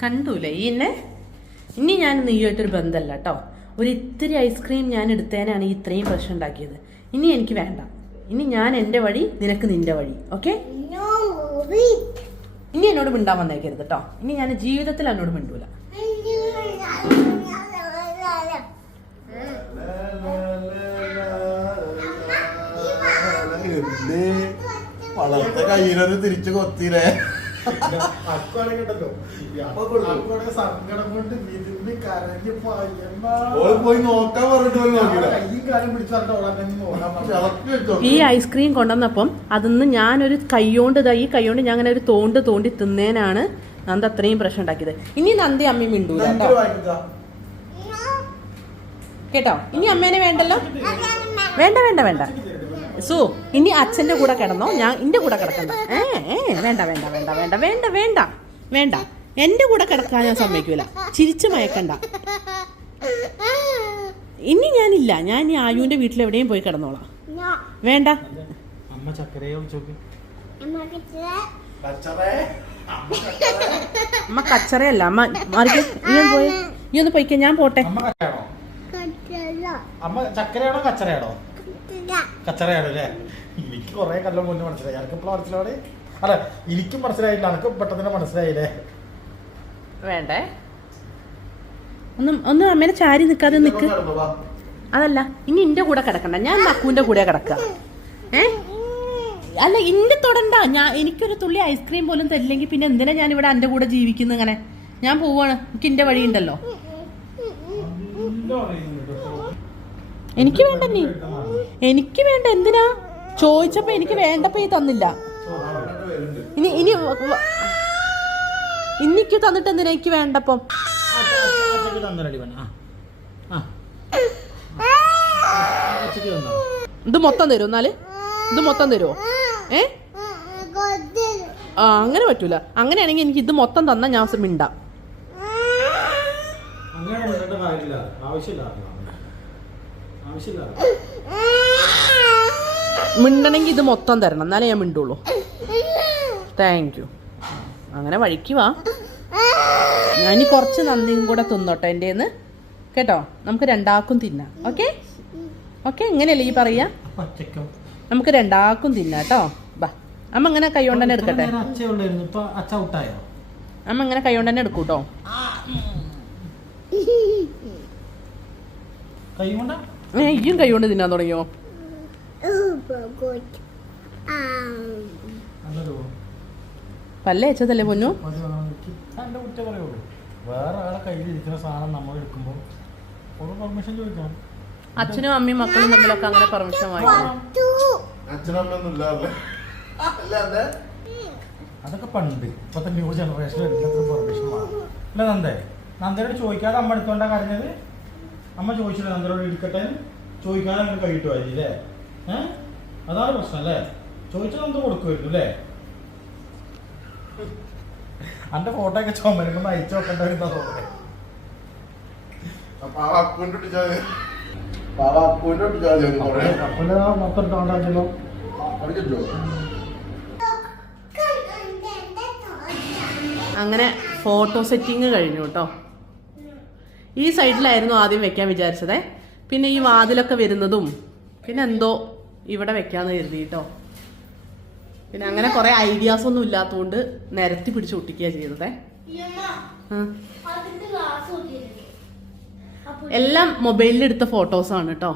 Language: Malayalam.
കണ്ടൂലേ? ഈ എന്നെ ഇനി ഞാൻ നീയായിട്ടൊരു ബന്ധമല്ല കേട്ടോ ഒരു ഇത്തിരി ഐസ്ക്രീം ഞാൻ എടുത്തേനാണ് ഈ ഇത്രയും പ്രശ്നം ഉണ്ടാക്കിയത്. ഇനി എനിക്ക് വേണ്ട. ഇനി ഞാൻ എന്റെ വഴി നിനക്ക് നിന്റെ വഴി. ഓക്കെ. ഇനി എന്നോട് മിണ്ടാൻ വന്നേക്കരുത് കേട്ടോ ഇനി ഞാൻ ജീവിതത്തിൽ എന്നോട് മിണ്ടൂല. വളർത്ത കയ്യിലൊരു തിരിച്ചു കൊത്തിയില്ലേ? പയ്യന്നാ. പോയി നോക്കാൻ പറഞ്ഞിട്ട് ഈ ഐസ്ക്രീം കൊണ്ടുവന്നപ്പം അതിന്ന് ഞാനൊരു കൈയോണ്ട് ഇതാ ഈ കൈയോണ്ട് ഞാൻ അങ്ങനെ ഒരു തോണ്ട് തോണ്ടി തിന്നേനാണ് നന്ദ അത്രയും പ്രശ്നം ഉണ്ടാക്കിയത്. ഇനി നന്ദി അമ്മയും മിണ്ടൂല കേട്ടോ. കേട്ടോ? ഇനി അമ്മേനെ വേണ്ടല്ലോ? വേണ്ട വേണ്ട വേണ്ട. സു ഇനി അച്ഛന്റെ കൂടെ കിടന്നോ? ഞാൻ എന്റെ കൂടെ കിടക്കണ്ട. ഏ വേണ്ട വേണ്ട വേണ്ട വേണ്ട വേണ്ട വേണ്ട വേണ്ട. എന്റെ കൂടെ കിടക്കാൻ ഞാൻ സമ്മതിക്കൂല. ചിരിച്ചു മയക്കണ്ട. ഇനി ഞാനില്ല. ഞാൻ ഈ ആയുവിന്റെ വീട്ടിൽ എവിടെയും പോയി കിടന്നോളാം. വേണ്ട. അമ്മ കച്ചറയല്ല. അമ്മ മാറിക്ക്. ഇനി പോയി. ഇനി ഒന്ന് പോയിക്കോ. ഞാൻ പോട്ടെ. അമ്മ ചക്കരയാണോ കച്ചറയാണോ. കച്ചറയാണോ അല്ലേ? എനിക്ക് കുറെ കല്ലം മുന്നേ മനസ്സിലായി. എനിക്ക് ഇപ്പോൾ മനസ്സിലാവണേ? അല്ല എനിക്കും മനസ്സിലായില്ല എനിക്ക് പെട്ടെന്ന് മനസ്സിലായില്ലേ? വേണ്ടേ? ഒന്നും ഒന്നും അമ്മേനെ ചാരി നിൽക്കാതെ നിൽക്ക് അതല്ല ഇനി എന്റെ കൂടെ കിടക്കണ്ട. ഞാൻ നക്കുവിന്റെ കൂടെ കിടക്കാം. ഏ? അല്ല ഇന്റെ തൊടണ്ട. ഞാൻ എനിക്കൊരു തുള്ളി ഐസ്ക്രീം പോലും തരില്ലെങ്കിൽ പിന്നെ എന്തിനാ ഞാൻ ഇവിടെ എന്റെ കൂടെ ജീവിക്കുന്നത് ഇങ്ങനെ? ഞാൻ പോവാണ്. എനിക്ക് എന്റെ വഴി ഉണ്ടല്ലോ. എനിക്ക് വേണ്ട നീ. എനിക്ക് വേണ്ട എന്തിനാ? ചോദിച്ചപ്പോ എനിക്ക് വേണ്ടപ്പോ ഈ തന്നില്ല. ഇനി ഇനി ഇന്നിക്ക് തന്നിട്ട് എന്തിനാ എനിക്ക് വേണ്ടപ്പം? ഇത് മൊത്തം തരുമോ എന്നാൽ? ഇത് മൊത്തം തരുമോ ഏ. ആ അങ്ങനെ പറ്റൂല. അങ്ങനെയാണെങ്കിൽ എനിക്ക് ഇത് മൊത്തം തന്ന ഞാൻ മിണ്ട. മിണ്ടാം അങ്ങനെ ആവശ്യമില്ല ആവശ്യമില്ല മിണ്ടണമെങ്കിൽ ഇത് മൊത്തം തരണം. എന്നാലേ ഞാൻ മിണ്ടുള്ളൂ. താങ്ക് യു അങ്ങനെ വഴിക്ക് വാ. ഞാൻ ഇനി കുറച്ച് നന്ദിയും കൂടെ തിന്നോട്ടെ എന്റെ കേട്ടോ? നമുക്ക് രണ്ടാക്കും തിന്നാം. ഓക്കെ ഓക്കെ എങ്ങനെയല്ലേ ഈ പറയാ നമുക്ക് രണ്ടാക്കും തിന്നാം കേട്ടോ. ബാ. അമ്മ അങ്ങനെ കൈ കൊണ്ട് തന്നെ എടുക്കട്ടെ. അമ്മ ഇങ്ങനെ കൈ കൊണ്ട് തന്നെ എടുക്കൂട്ടോ. കൈ കൊണ്ടാ? ഇയും കൈ കൊണ്ട് തിന്നാൻ തുടങ്ങിയോ? പല്ലേ വെച്ചതല്ലേ പൊന്നു? മതി വന്നാൽ എനിക്ക് എന്റെ കുറ്റം പറയുള്ളൂ വേറെ ആളെ കയ്യിൽ ഇരിക്കുന്ന സാധനം നമ്മൾ എടുക്കുമ്പോൾ ഒരു പെർമിഷൻ ചോദിക്കണം അച്ഛനും അമ്മയും മക്കളും തമ്മിലൊക്കെ അങ്ങനെ പെർമിഷൻ വാങ്ങിക്കും അതൊക്കെ പണ്ട്. ഇപ്പത്തെ ന്യൂ ജനറേഷൻ പെർമിഷൻ വാങ്ങും. അല്ല നന്ദേ. നന്ദയോട് ചോദിക്കാതെ അമ്മ എടുത്തോണ്ടാ കരഞ്ഞത്? അമ്മ ചോദിച്ചില്ല അന്തരോട് എടുക്കട്ടെ ചോദിക്കാതെ അങ്ങനെ കഴിയിട്ടുമായിരുന്നു അല്ലേ ഏഹ് അതാണ് പ്രശ്നം അല്ലേ? ചോദിച്ചാൽ നന്ദ കൊടുക്കുമായിരുന്നു അല്ലേ അന്റെ ഫോട്ടോ ഒക്കെ ചുമരുമ്പോൾ അയച്ചു നോക്കേണ്ട വരുന്ന തോന്നുന്നത് മൊത്തം അങ്ങനെ ഫോട്ടോ സെറ്റിങ് കഴിഞ്ഞു കേട്ടോ. ഈ സൈഡിലായിരുന്നു ആദ്യം വെക്കാൻ വിചാരിച്ചതേ. പിന്നെ ഈ വാതിലൊക്കെ വരുന്നതും പിന്നെ എന്തോ ഇവിടെ വെക്കാന്ന് കരുതി കേട്ടോ പിന്നെ അങ്ങനെ കുറെ ഐഡിയാസ് ഒന്നും ഇല്ലാത്തതുകൊണ്ട് നിരത്തി പിടിച്ച് ഒട്ടിക്കുക ചെയ്തതേ. എല്ലാം മൊബൈലിൽ എടുത്ത ഫോട്ടോസാണ് കേട്ടോ